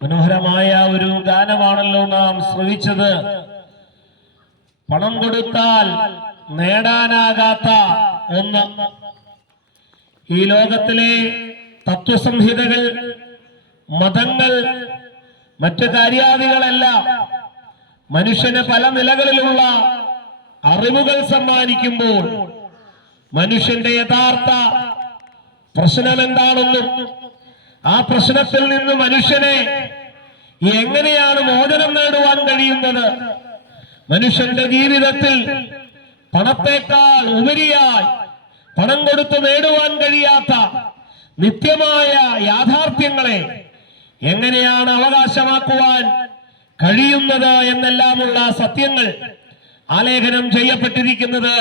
മനോഹരമായ ഒരു ഗാനമാണല്ലോ നാം ശ്രവിച്ചത്. പണം കൊടുത്താൽ നേടാനാകാത്ത ഒന്ന്. ഈ ലോകത്തിലെ തത്വസംഹിതകൾ, മതങ്ങൾ, മറ്റു കാര്യാദികളെല്ലാം മനുഷ്യന് പല നിലകളിലുള്ള അറിവുകൾ സമ്മാനിക്കുമ്പോൾ മനുഷ്യന്റെ യഥാർത്ഥ പ്രശ്നം എന്താണെന്നും ആ പ്രശ്നത്തിൽ നിന്ന് മനുഷ്യനെ എങ്ങനെയാണ് മോചനം നേടുവാൻ കഴിയുന്നത്, മനുഷ്യന്റെ ജീവിതത്തിൽ പണത്തേക്കാൾ ഉപരിയായി പണം കൊടുത്ത് നേടുവാൻ കഴിയാത്ത നിത്യമായ യാഥാർത്ഥ്യങ്ങളെ എങ്ങനെയാണ് അവകാശമാക്കുവാൻ കഴിയുന്നത് എന്നെല്ലാമുള്ള സത്യങ്ങൾ ആലേഖനം ചെയ്യപ്പെട്ടിരിക്കുന്നത്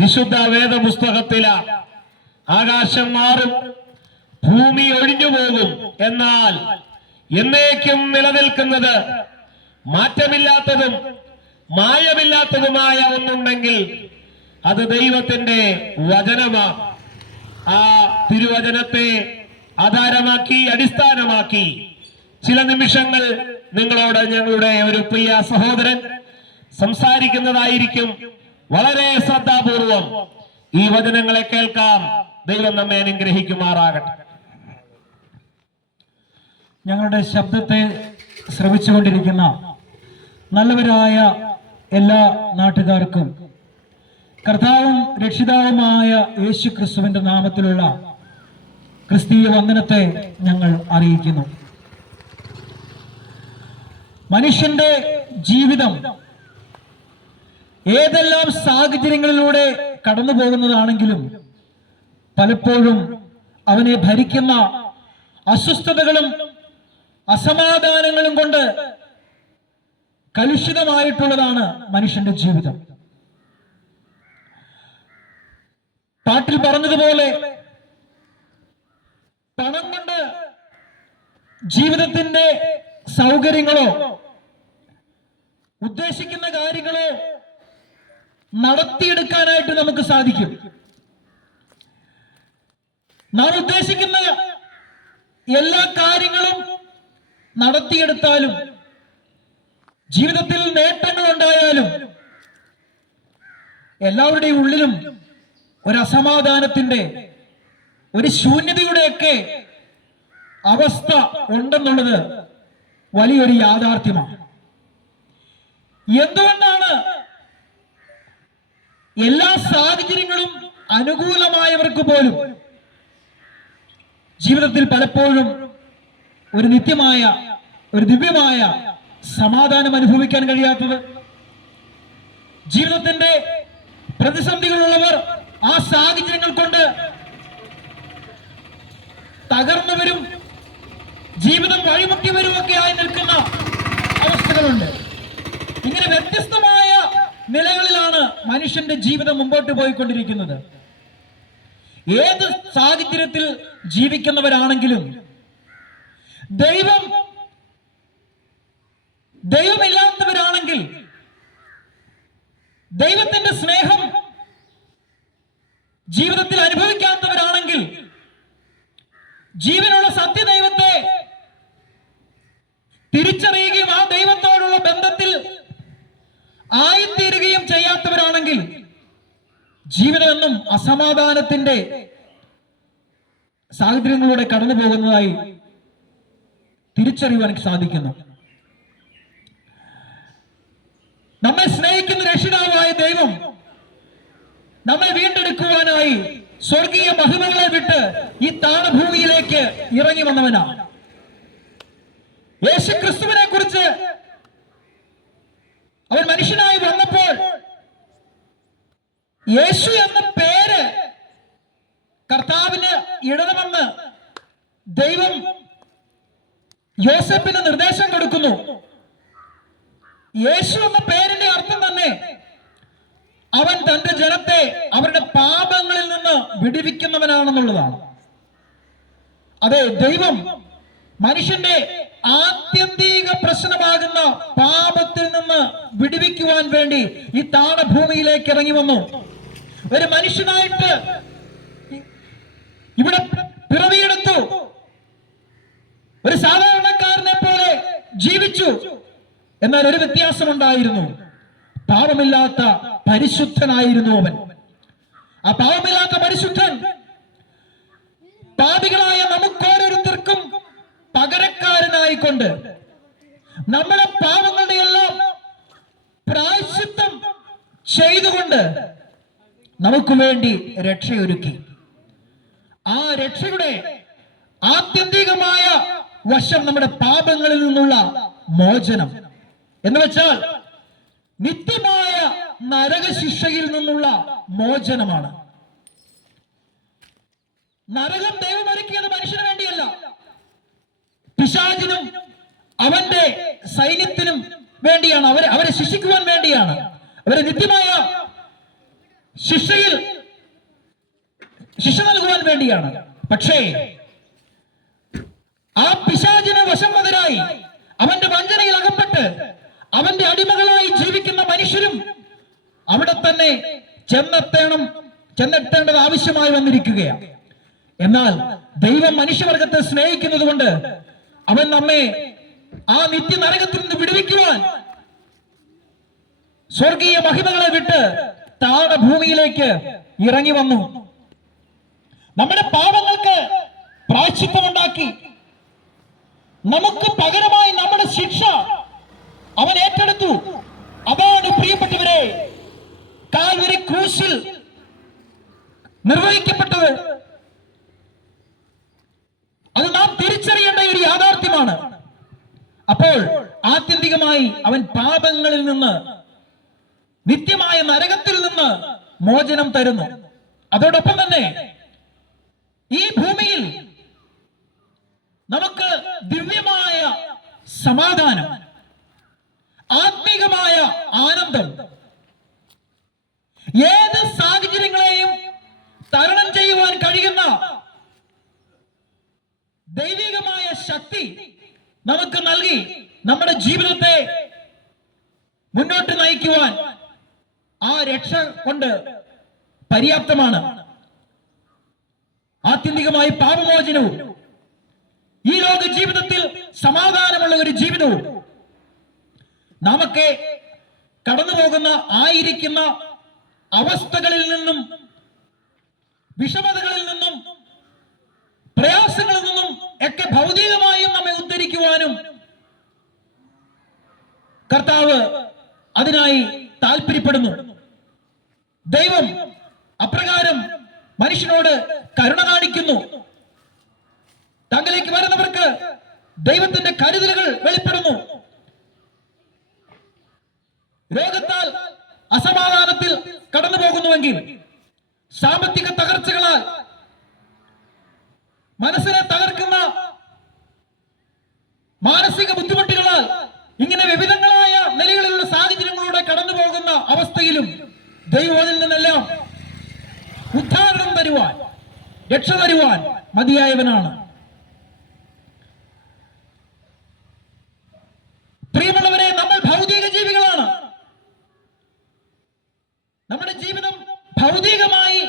വിശുദ്ധ വേദപുസ്തകത്തിലാണ്. ആകാശം മാറും, ഭൂമി ഒഴിഞ്ഞു പോകും, എന്നാൽ എന്നേക്കും നിലനിൽക്കുന്നത് മാറ്റമില്ലാത്തതും മായമില്ലാത്തതുമായ ഒന്നുണ്ടെങ്കിൽ അത് ദൈവത്തിന്റെ വചനമാണ്. ആ തിരുവചനത്തെ ആധാരമാക്കി, അടിസ്ഥാനമാക്കി ചില നിമിഷങ്ങൾ നിങ്ങളോട് ഞങ്ങളുടെ ഒരു പ്രിയ സഹോദരൻ സംസാരിക്കുന്നതായിരിക്കും. വളരെ ശ്രദ്ധാപൂർവം ഈ വചനങ്ങളെ കേൾക്കാം. ദൈവം നമ്മെ അനുഗ്രഹിക്കുമാറാകട്ടെ. ഞങ്ങളുടെ ശബ്ദത്തെ ശ്രവിച്ചുകൊണ്ടിരിക്കുന്ന നല്ലവരായ എല്ലാ നാട്ടുകാർക്കും കർത്താവും രക്ഷിതാവുമായ യേശു ക്രിസ്തുവിന്റെ നാമത്തിലുള്ള ക്രിസ്തീയ വന്ദനത്തെ ഞങ്ങൾ അറിയിക്കുന്നു. മനുഷ്യന്റെ ജീവിതം ഏതെല്ലാം സാഹചര്യങ്ങളിലൂടെ കടന്നു പോകുന്നതാണെങ്കിലും പലപ്പോഴും അവനെ ഭരിക്കുന്ന അസ്വസ്ഥതകളും അസമാധാനങ്ങളും കൊണ്ട് കലുഷിതമായിട്ടുള്ളതാണ് മനുഷ്യന്റെ ജീവിതം. പാട്ടിൽ പറഞ്ഞതുപോലെ പണം കൊണ്ട് ജീവിതത്തിന്റെ സൗകര്യങ്ങളോ ഉദ്ദേശിക്കുന്ന കാര്യങ്ങളോ നടത്തിയെടുക്കാനായിട്ട് നമുക്ക് സാധിക്കും. നാം ഉദ്ദേശിക്കുന്ന എല്ലാ കാര്യങ്ങളും നടത്തിയെടുത്താലും ജീവിതത്തിൽ നേട്ടങ്ങൾ ഉണ്ടായാലും എല്ലാവരുടെയും ഉള്ളിലും ഒരു അസമാധാനത്തിന്റെ, ഒരു ശൂന്യതയുടെയൊക്കെ അവസ്ഥ ഉണ്ടെന്നുള്ളത് വലിയൊരു യാഥാർത്ഥ്യമാണ്. എന്തുകൊണ്ടാണ് എല്ലാ സാഹചര്യങ്ങളും അനുകൂലമായവർക്ക് പോലും ജീവിതത്തിൽ പലപ്പോഴും ഒരു നിത്യമായ, ഒരു ദിവ്യമായ സമാധാനം അനുഭവിക്കാൻ കഴിയാത്തത്? ജീവിതത്തിന്റെ പ്രതിസന്ധികളുള്ളവർ ആ സാഹചര്യങ്ങൾ കൊണ്ട് തകർന്നവരും ജീവിതം വഴിമുട്ടിയവരും ഒക്കെ ആയി നിൽക്കുന്ന അവസ്ഥകളുണ്ട്. ഇങ്ങനെ വ്യത്യസ്തമായ നിലകളിലാണ് മനുഷ്യന്റെ ജീവിതം മുമ്പോട്ട് പോയിക്കൊണ്ടിരിക്കുന്നത്. ഏത് സാഹചര്യത്തിൽ ജീവിക്കുന്നവരാണെങ്കിലും ദൈവമില്ലാത്തവരാണെങ്കിൽ, ദൈവത്തിന്റെ സ്നേഹം ജീവിതത്തിൽ അനുഭവിക്കാത്തവരാണെങ്കിൽ, ജീവനുള്ള സത്യദൈവത്തെ തിരിച്ചറിയുകയും ആ ദൈവത്തോടുള്ള ബന്ധത്തിൽ ആയിത്തീരുകയും ചെയ്യാത്തവരാണെങ്കിൽ ജീവിതമെന്നും അസമാധാനത്തിന്റെ സാഹചര്യങ്ങളിലൂടെ കടന്നു പോകുന്നതായി തിരിച്ചറിയുവാൻ സാധിക്കുന്നു. നമ്മെ സ്നേഹിക്കുന്ന രക്ഷിതാവായ ദൈവം നമ്മെ വീണ്ടെടുക്കുവാനായി സ്വർഗീയ മഹിമകളെ വിട്ട് ഈ താണഭൂമിയിലേക്ക് ഇറങ്ങി വന്നവനാണ്. യേശു ക്രിസ്തുവിനെ കുറിച്ച് അവൻ മനുഷ്യനായി വന്നപ്പോൾ യേശു എന്ന പേര് കർത്താവിന് ഇടണമെന്ന് ദൈവം യോസേപ്പിന് നിർദ്ദേശം കൊടുക്കുന്നു. യേശു എന്ന പേരിന്റെ അർത്ഥം തന്നെ അവൻ തന്റെ ജനത്തെ അവരുടെ പാപങ്ങളിൽ നിന്ന് വിടുവിക്കുന്നവനാണെന്നുള്ളതാണ്. അതെ, ദൈവം മനുഷ്യന്റെ ആത്യന്തിക പ്രശ്നമാകുന്ന പാപത്തിൽ നിന്ന് വിടുവിക്കുവാൻ വേണ്ടി ഈ താണഭൂമിയിലേക്ക് ഇറങ്ങി വന്നു. ഒരു മനുഷ്യനായിട്ട് ഇവിടെ പിറവിയെടുത്തു. ഒരു സാധാരണക്കാരനെ എന്നാൽ ഒരു വ്യത്യാസമുണ്ടായിരുന്നു. പാപമില്ലാത്ത പരിശുദ്ധനായിരുന്നു അവൻ. ആ പാപമില്ലാത്ത പരിശുദ്ധൻ പാപികളായ നമുക്കോരോരുത്തർക്കും പകരക്കാരനായിക്കൊണ്ട് നമ്മുടെ പാപങ്ങളുടെ എല്ലാം പ്രായശ്ചിത്തം ചെയ്തുകൊണ്ട് നമുക്ക് വേണ്ടി രക്ഷയൊരുക്കി. ആ രക്ഷയുടെ ആത്യന്തികമായ വശം നമ്മുടെ പാപങ്ങളിൽ നിന്നുള്ള മോചനം എന്ന് വെച്ചാൽ നിത്യമായ നരകശിക്ഷയിൽ നിന്നുള്ള മോചനമാണ്. നരകം ദൈവം ഒരുക്കിയത് മനുഷ്യന് വേണ്ടിയല്ല, പിശാചിനും അവന്റെ സൈന്യത്തിനും വേണ്ടിയാണ്. അവരെ ശിക്ഷിക്കുവാൻ വേണ്ടിയാണ്, അവരെ നിത്യമായ ശിക്ഷ നൽകുവാൻ വേണ്ടിയാണ്. പക്ഷേ ആ പിശാചിന് വശംവദരായി അവന്റെ വഞ്ചനയിൽ അവന്റെ അടിമകളായി ജീവിക്കുന്ന മനുഷ്യരും അവിടെ തന്നെ ചെന്നെത്തേണ്ടത് ആവശ്യമായി വന്നിരിക്കുകയാണ്. എന്നാൽ ദൈവം മനുഷ്യവർഗത്തെ സ്നേഹിക്കുന്നത് കൊണ്ട് അവൻ നമ്മെ ആ നിത്യ നരകത്തിൽ നിന്ന് വിടുവിക്കുവാൻ സ്വർഗീയ മഹിമകളെ വിട്ട് താഴെ ഭൂമിയിലേക്ക് ഇറങ്ങി വന്നു. നമ്മുടെ പാപങ്ങൾക്ക് പ്രായശ്ചിത്തമുണ്ടാക്കി നമുക്ക് പകരമായി നമ്മുടെ ശിക്ഷ അവൻ ഏറ്റെടുത്തു. അതാണ് പ്രിയപ്പെട്ടവരെ കാൽവരി ക്രൂശിൽ നിർവഹിക്കപ്പെട്ടത്. അത് നാം തിരിച്ചറിയേണ്ട ഒരു യാഥാർത്ഥ്യമാണ്. അപ്പോൾ ആത്യന്തികമായി അവൻ പാപങ്ങളിൽ നിന്ന്, നിത്യമായ നരകത്തിൽ നിന്ന് മോചനം തരുന്നു. അതോടൊപ്പം തന്നെ ഈ ഭൂമിയിൽ നമുക്ക് ദിവ്യമായ സമാധാനം, ആത്മീകമായ ആനന്ദം, ഏത് സാഹചര്യങ്ങളെയും തരണം ചെയ്യുവാൻ കഴിയുന്ന ദൈവികമായ ശക്തി നമുക്ക് നൽകി നമ്മുടെ ജീവിതത്തെ മുന്നോട്ട് നയിക്കുവാൻ ആ രക്ഷ കൊണ്ട് പര്യാപ്തമാണ്. ആത്യന്തികമായി പാപമോചനവും ഈ ലോക ജീവിതത്തിൽ സമാധാനമുള്ള ഒരു ജീവിതവും നാമൊക്കെ കടന്നു പോകുന്ന ആയിരിക്കുന്ന അവസ്ഥകളിൽ നിന്നും, വിഷമതകളിൽ നിന്നും, പ്രയാസങ്ങളിൽ നിന്നും ഒക്കെ ഭൗതികമായും നമ്മെ ഉദ്ധരിക്കുവാനും കർത്താവ് അതിനായി താല്പര്യപ്പെടുന്നു. ദൈവം അപ്രകാരം മനുഷ്യനോട് കരുണ കാണിക്കുന്നു. തങ്ങളിലേക്ക് വരുന്നവർക്ക് ദൈവത്തിന്റെ കരുതലുകൾ വെളിപ്പെടുന്നു. രോഗത്താൽ അസമാധാനത്തിൽ കടന്നു പോകുന്നുവെങ്കിൽ, സാമ്പത്തിക തകർച്ചകളാൽ മനസ്സിനെ തകർക്കുന്ന മാനസിക ബുദ്ധിമുട്ടുകളാൽ, ഇങ്ങനെ വിവിധങ്ങളായ നിലകളിലുള്ള സാഹചര്യങ്ങളിലൂടെ കടന്നു പോകുന്ന അവസ്ഥയിലും ദൈവം അതിൽ നിന്നെല്ലാം ഉദ്ധാരണം തരുവാൻ, രക്ഷ തരുവാൻ മതിയായവനാണ്. പ്രിയമുള്ളവരെ, നമ്മൾ ഭൗതിക ജീവികളാണ്. നമ്മുടെ ജീവിതം ഭൗതികമായി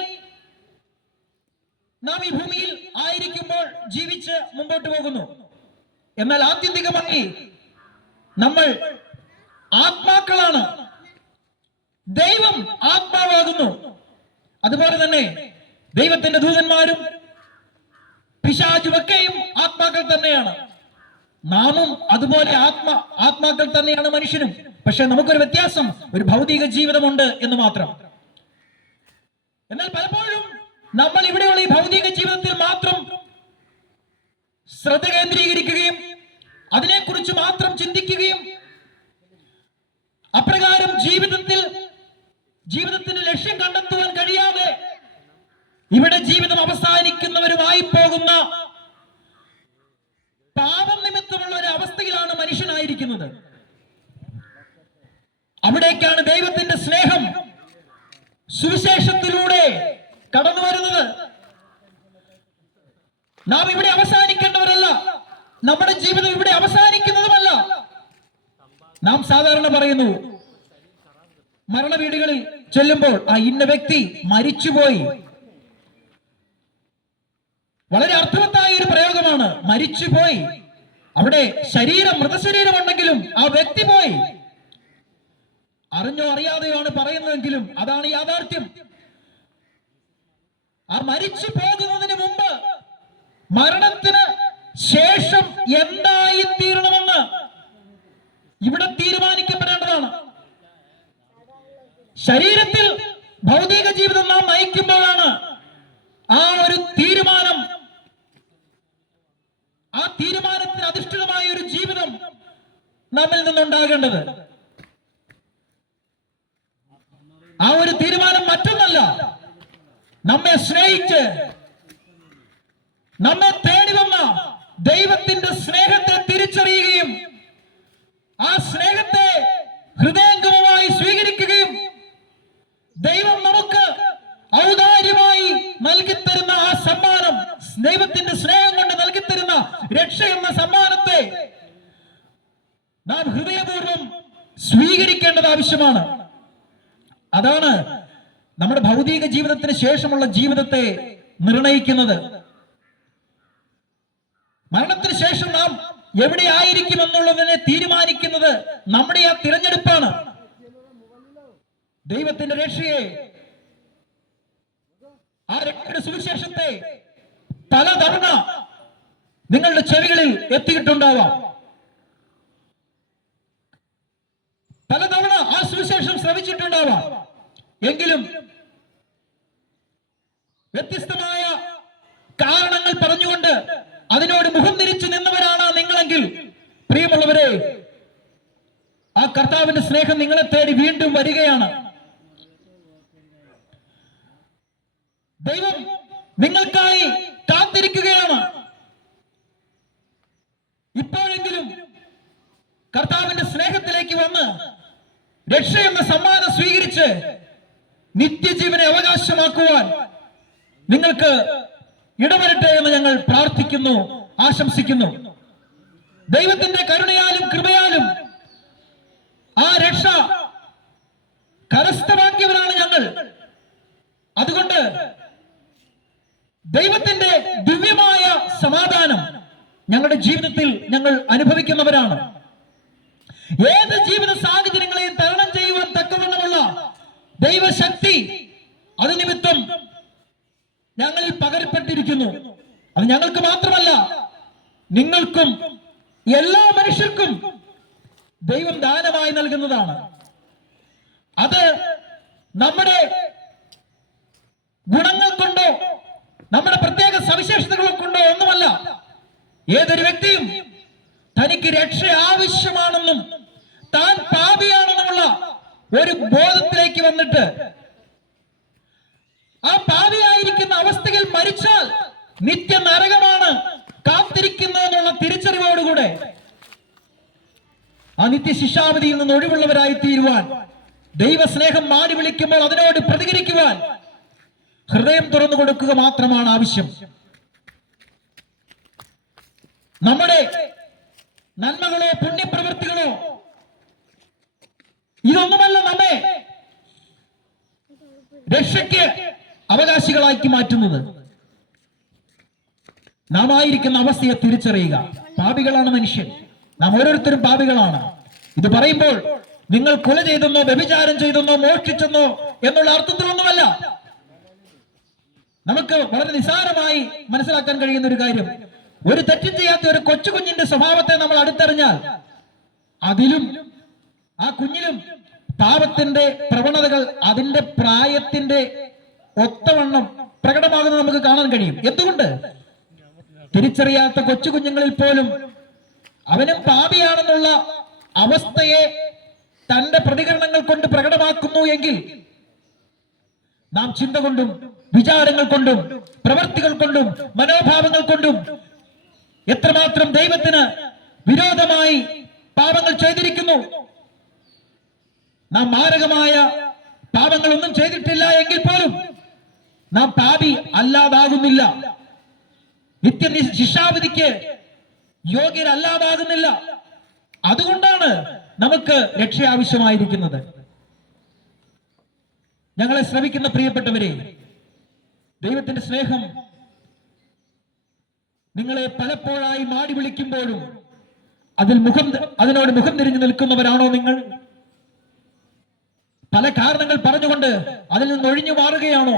നാം ഈ ഭൂമിയിൽ ആയിരിക്കുമ്പോൾ ജീവിച്ച് മുമ്പോട്ട് പോകുന്നു. എന്നാൽ ആത്യന്തികമായി നമ്മൾ ആത്മാക്കളാണ്. ദൈവം ആത്മാവാകുന്നു. അതുപോലെ തന്നെ ദൈവത്തിന്റെ ദൂതന്മാരും പിശാചുമൊക്കെയും ആത്മാക്കൾ തന്നെയാണ്. നാമും അതുപോലെ ആത്മാക്കൾ തന്നെയാണ് മനുഷ്യനും. പക്ഷെ നമുക്കൊരു വ്യത്യാസം, ഒരു ഭൗതിക ജീവിതമുണ്ട് എന്ന് മാത്രം. എന്നാൽ പലപ്പോഴും നമ്മൾ ഇവിടെയുള്ള ഈ ഭൗതിക ജീവിതത്തിൽ മാത്രം ശ്രദ്ധ കേന്ദ്രീകരിക്കുകയും അതിനെക്കുറിച്ച് മാത്രം ചിന്തിക്കുകയും അപ്രകാരം ജീവിതത്തിന്റെ ലക്ഷ്യം കണ്ടെത്തുവാൻ കഴിയാതെ ഇവിടെ ജീവിതം അവസാനിക്കുന്നവരുമായി പോകുന്ന പാപം നിമിത്തമുള്ള ഒരു അവസ്ഥയിലാണ് മനുഷ്യനായിരിക്കുന്നത്. അവിടേക്കാണ് ദൈവത്തിന്റെ സ്നേഹം സുവിശേഷത്തിലൂടെ കടന്നു വരുന്നത്. നാം ഇവിടെ അവസാനിക്കേണ്ടവരല്ല, നമ്മുടെ ജീവിതം ഇവിടെ അവസാനിക്കുന്നതുമല്ല. നാം സാധാരണ പറയുന്നു, മരണ വീടുകളിൽ ചെല്ലുമ്പോൾ ആ ഇന്ന വ്യക്തി മരിച്ചുപോയി. വളരെ അർത്ഥവത്തായ ഒരു പ്രയോഗമാണ്, മരിച്ചുപോയി. അവിടെ മൃതശരീരം ഉണ്ടെങ്കിലും ആ വ്യക്തി പോയി. അറിഞ്ഞോ അറിയാതെയാണ് പറയുന്നതെങ്കിലും അതാണ് യാഥാർത്ഥ്യം. ആ മരിച്ചു പോകുന്നതിന് മുമ്പ് മരണത്തിന് ശേഷം എന്തായിത്തീരണമെന്ന് ഇവിടെ തീരുമാനിക്കപ്പെടേണ്ടതാണ്. ശരീരത്തിൽ ഭൗതിക ജീവിതം നാം നയിക്കുമ്പോഴാണ് ആ ഒരു തീരുമാനം, ആ തീരുമാനത്തിന് അധിഷ്ഠിതമായ ഒരു ജീവിതം നമ്മിൽ നിന്നുണ്ടാകേണ്ടത്. ആ ഒരു തീരുമാനം മറ്റൊന്നല്ല, നമ്മെ സ്നേഹിച്ച് നമ്മെ തേടി വന്ന ദൈവത്തിന്റെ സ്നേഹത്തെ തിരിച്ചറിയുകയും ആ സ്നേഹത്തെ ഹൃദയംഗമമായി സ്വീകരിക്കുകയും ദൈവം നമുക്ക് ഔദാര്യമായി നൽകിത്തരുന്ന ആ സമ്മാനം, ദൈവത്തിന്റെ സ്നേഹം കൊണ്ട് നൽകിത്തരുന്ന രക്ഷ എന്ന സമ്മാനത്തെ നാം ഹൃദയപൂർവ്വം സ്വീകരിക്കേണ്ടത് ആവശ്യമാണ്. അതാണ് നമ്മുടെ ഭൗതിക ജീവിതത്തിന് ശേഷമുള്ള ജീവിതത്തെ നിർണയിക്കുന്നത്. മരണത്തിന് ശേഷം നാം എവിടെ ആയിരിക്കും എന്നുള്ളതിനെ തീരുമാനിക്കുന്നത് നമ്മുടെ ആ തിരഞ്ഞെടുപ്പാണ്. ദൈവത്തിന്റെ രക്ഷയെ, ആ രക്ഷയുടെ സുവിശേഷത്തെ പലതവണ നിങ്ങളുടെ ചെവികളിൽ എത്തിയിട്ടുണ്ടാവാം. പലതവണ ആ സുവിശേഷം ശ്രവിച്ചിട്ടുണ്ടാവാം. എങ്കിലും വ്യത്യസ്തമായ കാരണങ്ങൾ പറഞ്ഞുകൊണ്ട് അതിനോട് മുഖം തിരിച്ചു നിന്നവരാണ് നിങ്ങളെങ്കിൽ, പ്രിയമുള്ളവരെ, ആ കർത്താവിന്റെ സ്നേഹം നിങ്ങളെ തേടി വീണ്ടും വരികയാണ്. ദൈവം നിങ്ങൾക്കായി കാത്തിരിക്കുകയാണ്. ഇപ്പോഴെങ്കിലും കർത്താവിന്റെ സ്നേഹത്തിലേക്ക് വന്ന് രക്ഷ എന്ന സമ്മാനം സ്വീകരിച്ച് നിത്യജീവനെ അവകാശമാക്കുവാൻ നിങ്ങൾക്ക് ഇടവരട്ടെ എന്ന് ഞങ്ങൾ പ്രാർത്ഥിക്കുന്നു, ആശംസിക്കുന്നു. ദൈവത്തിന്റെ കരുണയാലും കൃപയാലും ആ രക്ഷ കരസ്ഥമാക്കിയവരാണ് ഞങ്ങൾ. അതുകൊണ്ട് ദൈവത്തിന്റെ ദിവ്യമായ സമാധാനം ഞങ്ങളുടെ ജീവിതത്തിൽ ഞങ്ങൾ അനുഭവിക്കുന്നവരാണ്. ഏത് ജീവിത സാഹചര്യങ്ങളെയും തരണം ചെയ്യുവാൻ തക്കവണ്ണമുള്ള ദൈവശക്തി അത് നിമിത്തം ഞങ്ങളിൽ പകരപ്പെട്ടിരിക്കുന്നു. അത് ഞങ്ങൾക്ക് മാത്രമല്ല, നിങ്ങൾക്കും എല്ലാ മനുഷ്യർക്കും ദൈവം ദാനമായി നൽകുന്നതാണ്. അത് നമ്മുടെ ഗുണങ്ങൾ കൊണ്ടോ നമ്മുടെ പ്രത്യേക സവിശേഷതകൾ കൊണ്ടോ ഒന്നുമല്ല. ഏതൊരു വ്യക്തിയും തനിക്ക് രക്ഷ ആവശ്യമാണെന്നും താൻ പാപിയാണെന്നുമുള്ള ഒരു ബോധത്തിലേക്ക് വന്നിട്ട് ആ പാപിയായിരിക്കുന്ന അവസ്ഥയിൽ മരിച്ചാൽ നിത്യ നരകമാണ് കാത്തിരിക്കുന്നതെന്നുള്ള തിരിച്ചറിവോടുകൂടെ ആ നിത്യ ശിക്ഷാവിധിയിൽ നിന്ന് ഒഴിവുള്ളവരായി തീരുവാൻ, ദൈവസ്നേഹം മാടി വിളിക്കുമ്പോൾ അതിനോട് പ്രതികരിക്കുവാൻ ഹൃദയം തുറന്നു കൊടുക്കുക മാത്രമാണ് ആവശ്യം. നമ്മുടെ നന്മകളോ പുണ്യപ്രവൃത്തികളോ ഇതൊന്നുമല്ല നമ്മെ രക്ഷയ്ക്ക് അവകാശികളാക്കി മാറ്റുന്നത്. നാം ആയിരിക്കുന്ന അവസ്ഥയെ തിരിച്ചറിയുക. പാപികളാണ് മനുഷ്യൻ, നാം ഓരോരുത്തരും പാപികളാണ്. ഇത് പറയുമ്പോൾ നിങ്ങൾ കൊല ചെയ്തെന്നോ വ്യഭിചാരം ചെയ്തെന്നോ മോഷ്ടിച്ചെന്നോ എന്നുള്ള അർത്ഥത്തിലൊന്നുമല്ല. നമുക്ക് വളരെ നിസ്സാരമായി മനസ്സിലാക്കാൻ കഴിയുന്ന ഒരു കാര്യം, ഒരു തെറ്റും ചെയ്യാത്ത ഒരു കൊച്ചു കുഞ്ഞിന്റെ സ്വഭാവത്തെ നമ്മൾ അടുത്തറിഞ്ഞാൽ അതിലും ആ കുഞ്ഞിലും പാപത്തിന്റെ പ്രവണതകൾ അതിന്റെ പ്രായത്തിന്റെ ഒത്തവണ്ണം പ്രകടമാകുന്നത് നമുക്ക് കാണാൻ കഴിയും. എന്തുകൊണ്ട്? തിരിച്ചറിയാത്ത കൊച്ചു കുഞ്ഞുങ്ങളിൽ പോലും അവനും പാപിയാണെന്നുള്ള അവസ്ഥയെ തന്റെ പ്രതികരണങ്ങൾ കൊണ്ട് പ്രകടമാക്കുന്നു എങ്കിൽ നാം ചിന്ത കൊണ്ടും വിചാരങ്ങൾ കൊണ്ടും പ്രവൃത്തികൾ കൊണ്ടും മനോഭാവങ്ങൾ കൊണ്ടും എത്രമാത്രം ദൈവത്തിന് വിരോധമായി പാപങ്ങൾ ചെയ്തിരിക്കുന്നു. നാം മാരകമായ പാപങ്ങളൊന്നും ചെയ്തിട്ടില്ല എങ്കിൽ പോലും നാം പാപി അല്ലാതാകുന്നില്ല, നിത്യ ശിക്ഷാവിധിക്ക് യോഗ്യരല്ലാതാകുന്നില്ല. അതുകൊണ്ടാണ് നമുക്ക് രക്ഷ ആവശ്യമായിരിക്കുന്നത്. ഞങ്ങളെ ശ്രമിക്കുന്ന പ്രിയപ്പെട്ടവരെ, ദൈവത്തിന്റെ സ്നേഹം നിങ്ങളെ പലപ്പോഴായി മാടി വിളിക്കുമ്പോഴും അതിനോട് മുഖം തിരിഞ്ഞു നിൽക്കുന്നവരാണോ നിങ്ങൾ? പല കാരണങ്ങൾ പറഞ്ഞുകൊണ്ട് അതിൽ നിന്ന് ഒഴിഞ്ഞു മാറുകയാണോ?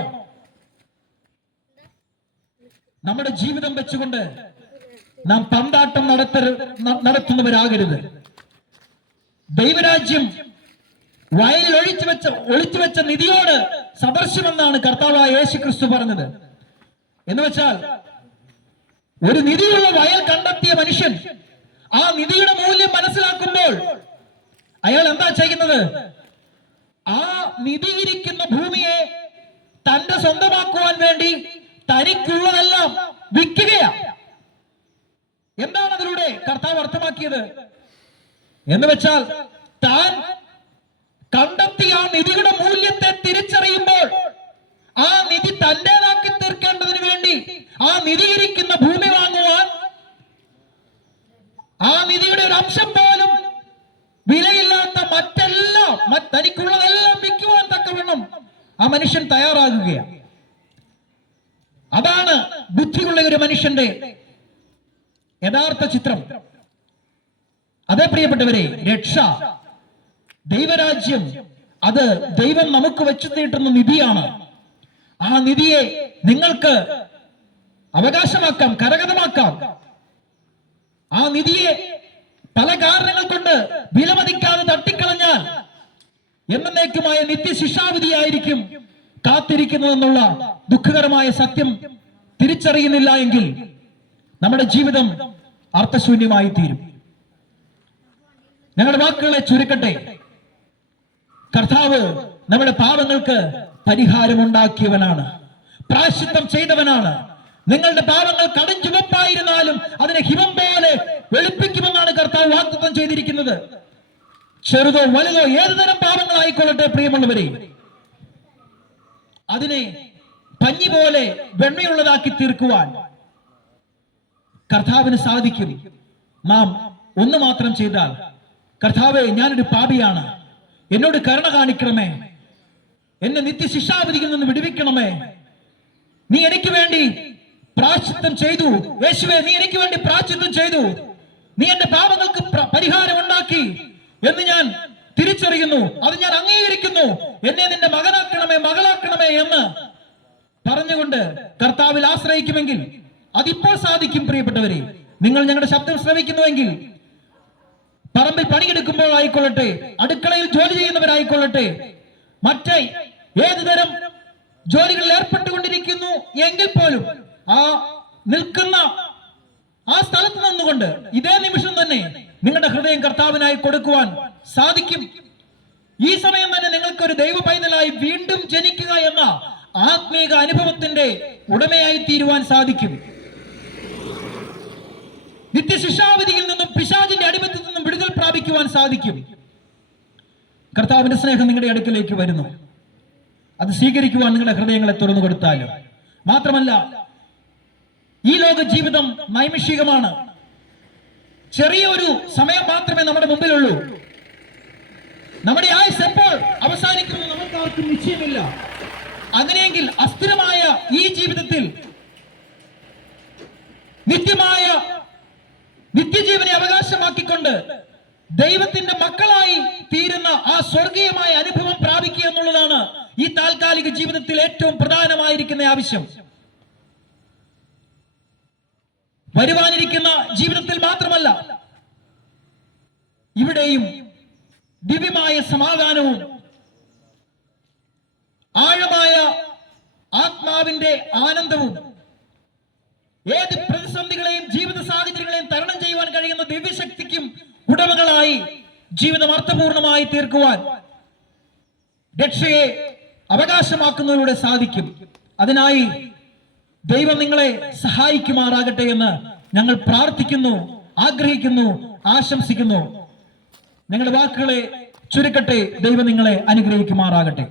നമ്മുടെ ജീവിതം വെച്ചുകൊണ്ട് നാം പന്താട്ടം നടത്തുന്നവരാകരുത്. ദൈവരാജ്യം വയലിൽ ഒളിച്ചു വെച്ച നിധിയോട് സദൃശ്യമെന്നാണ് കർത്താവായ യേശു ക്രിസ്തു പറഞ്ഞത്. എന്ന് വെച്ചാൽ ഒരു നിധിയുള്ള വയൽ കണ്ടെത്തിയ മനുഷ്യൻ ആ നിധിയുടെ മൂല്യം മനസ്സിലാക്കുമ്പോൾ അയാൾ എന്താ ചെയ്യുന്നത്? ആ നിധിയിരിക്കുന്ന ഭൂമിയെ തന്റെ സ്വന്തമാക്കുവാൻ വേണ്ടി തനിക്കുള്ളതെല്ലാം വിൽക്കുകയാണ്. എന്താണ് അതിലൂടെ കർത്താവ് അർത്ഥമാക്കിയത് എന്ന് വെച്ചാൽ, താൻ കണ്ടെത്തിയ ആ നിധിയുടെ മൂല്യത്തെ തിരിച്ചറിയുമ്പോൾ ആ നിധി തന്റേതാക്കി തീർക്കേണ്ടതിന് വേണ്ടി ആ നിധിയിരിക്കുന്ന ഭൂമി വാങ്ങുവാൻ, ആ നിധിയുടെ ഒരു അംശം പോലും വിലയില്ലാത്ത മറ്റെല്ലാം തനിക്കുള്ളതെല്ലാം വിൽക്കുവാൻ തക്കവണ്ണം ആ മനുഷ്യൻ തയ്യാറാകുകയാണ്. അതാണ് ബുദ്ധിയുള്ള ഒരു മനുഷ്യന്റെ യഥാർത്ഥ ചിത്രം. അതേ പ്രിയപ്പെട്ടവരെ, രക്ഷ, ദൈവരാജ്യം, അത് ദൈവം നമുക്ക് വെച്ചു നീട്ടുന്ന നിധിയാണ്. ആ നിധിയെ നിങ്ങൾക്ക് അവകാശമാക്കാം, കരഗതമാക്കാം. ആ നിധിയെ പല കാരണങ്ങൾ കൊണ്ട് വിലമതിക്കാതെ തട്ടിക്കളഞ്ഞാൽ എന്നേക്കുമായ നിത്യശിക്ഷാവിധിയായിരിക്കും കാത്തിരിക്കുന്നതെന്നുള്ള ദുഃഖകരമായ സത്യം തിരിച്ചറിയുന്നില്ല എങ്കിൽ നമ്മുടെ ജീവിതം അർത്ഥശൂന്യമായി തീരും. ഞങ്ങളുടെ വാക്കുകളെ ചുരുക്കട്ടെ. കർത്താവ് നമ്മുടെ പാപങ്ങൾക്ക് പരിഹാരമുണ്ടാക്കിയവനാണ്, പ്രായശ്ചിത്തം ചെയ്തവനാണ്. നിങ്ങളുടെ പാപങ്ങൾ കടുംചുവപ്പായിരുന്നാലും അതിനെ ഹിമം പോലെ വെളുപ്പിക്കുമെന്നാണ് കർത്താവ് വാഗ്ദത്തം ചെയ്തിരിക്കുന്നത്. ചെറുതോ വലുതോ ഏതുതരം പാപങ്ങളായിക്കൊള്ളട്ടെ പ്രിയമുള്ളവരെ, അതിനെ പഞ്ഞി പോലെ വെണ്മയുള്ളതാക്കി തീർക്കുവാൻ കർത്താവിന് സാധിക്കും. നാം ഒന്ന് മാത്രം ചെയ്താൽ, കർത്താവേ, ഞാനൊരു പാപിയാണ്, എന്നോട് കരുണ കാണിക്കണമേ, എന്നെ നിത്യശിക്ഷാവിധിയിൽ നിന്ന് വിടുവിക്കണമേ, നീ എനിക്ക് വേണ്ടി പ്രായശ്ചിത്തം ചെയ്തു, യേശുവേ നീ എനിക്ക് വേണ്ടി പ്രായശ്ചിത്തം ചെയ്തു, നീ എന്റെ പാപങ്ങൾക്ക് പരിഹാരം ഉണ്ടാക്കി എന്ന് ഞാൻ തിരിച്ചറിയുന്നു, അത് ഞാൻ അംഗീകരിക്കുന്നു, എന്നെ നിന്റെ മകനാക്കണമേ, മകളാക്കണമേ എന്ന് പറഞ്ഞുകൊണ്ട് കർത്താവിൽ ആശ്രയിക്കുമെങ്കിൽ അതിപ്പോൾ സാധിക്കും. പ്രിയപ്പെട്ടവരെ, നിങ്ങൾ ഞങ്ങളുടെ ശബ്ദം ശ്രവിക്കുന്നുവെങ്കിൽ, പറമ്പിൽ പണിയെടുക്കുമ്പോൾ ആയിക്കൊള്ളട്ടെ, അടുക്കളയിൽ ജോലി ചെയ്യുന്നവരായിക്കൊള്ളട്ടെ, മറ്റേ ഏതുതരം ജോലികളിൽ ഏർപ്പെട്ടുകൊണ്ടിരിക്കുന്നു എങ്കിൽ പോലും ആ നിൽക്കുന്ന ആ സ്ഥലത്ത് നിന്നുകൊണ്ട് ഇതേ നിമിഷം തന്നെ നിങ്ങളുടെ ഹൃദയം കർത്താവിനായി കൊടുക്കുവാൻ സാധിക്കും. ഈ സമയം തന്നെ നിങ്ങൾക്ക് ഒരു ദൈവ പൈതലായി വീണ്ടും ജനിക്കുക എന്ന ആത്മീക അനുഭവത്തിന്റെ ഉടമയായി തീരുവാൻ സാധിക്കും. നിത്യശിക്ഷാവിധിയിൽ നിന്നും പിശാചിന്റെ അടിമത്തിൽ നിന്നും വിടുതൽ പ്രാപിക്കുവാൻ സാധിക്കും. കർത്താവിന്റെ സ്നേഹം നിങ്ങളുടെ അടുക്കിലേക്ക് വരുന്നു. അത് സ്വീകരിക്കുവാൻ നിങ്ങളുടെ ഹൃദയങ്ങളെ തുറന്നു കൊടുത്താലും. മാത്രമല്ല, ഈ ലോക ജീവിതം നൈമിഷികമാണ്. ചെറിയൊരു സമയം മാത്രമേ നമ്മുടെ മുമ്പിലുള്ളൂ. നമ്മുടെ ആയുസ് എപ്പോൾ അവസാനിക്കുമെന്ന് നമുക്കാർക്കും നിശ്ചയമില്ല. അങ്ങനെയെങ്കിൽ അസ്ഥിരമായ ഈ ജീവിതത്തിൽ നിത്യജീവനെ അവകാശമാക്കിക്കൊണ്ട് ദൈവത്തിന്റെ മക്കളായി തീരുന്ന ആ സ്വർഗീയമായ അനുഭവം പ്രാപിക്കുക എന്നുള്ളതാണ് ഈ താൽക്കാലിക ജീവിതത്തിൽ ഏറ്റവും പ്രധാനമായിരിക്കുന്ന ആവശ്യം. വരുവാനിരിക്കുന്ന ജീവിതത്തിൽ മാത്രമല്ല, ഇവിടെയും ദിവ്യമായ സമാധാനവും ആഴമായ ആത്മാവിന്റെ ആനന്ദവും, ഏത് പ്രതിസന്ധികളെയും ജീവിത സാഹചര്യങ്ങളെയും തരണം ചെയ്യുവാൻ കഴിയുന്ന ദിവ്യശക്തിക്കും ഉടമകളായി ജീവിതം അർത്ഥപൂർണമായി തീർക്കുവാൻ രക്ഷയെ അവകാശമാക്കുന്നതിലൂടെ സാധിക്കും. അതിനായി ദൈവം നിങ്ങളെ സഹായിക്കുമാറാകട്ടെ എന്ന് ഞങ്ങൾ പ്രാർത്ഥിക്കുന്നു, ആഗ്രഹിക്കുന്നു, ആശംസിക്കുന്നു. നിങ്ങളുടെ വാക്കുകളെ ചുരുക്കട്ടെ. ദൈവം നിങ്ങളെ അനുഗ്രഹിക്കുമാറാകട്ടെ.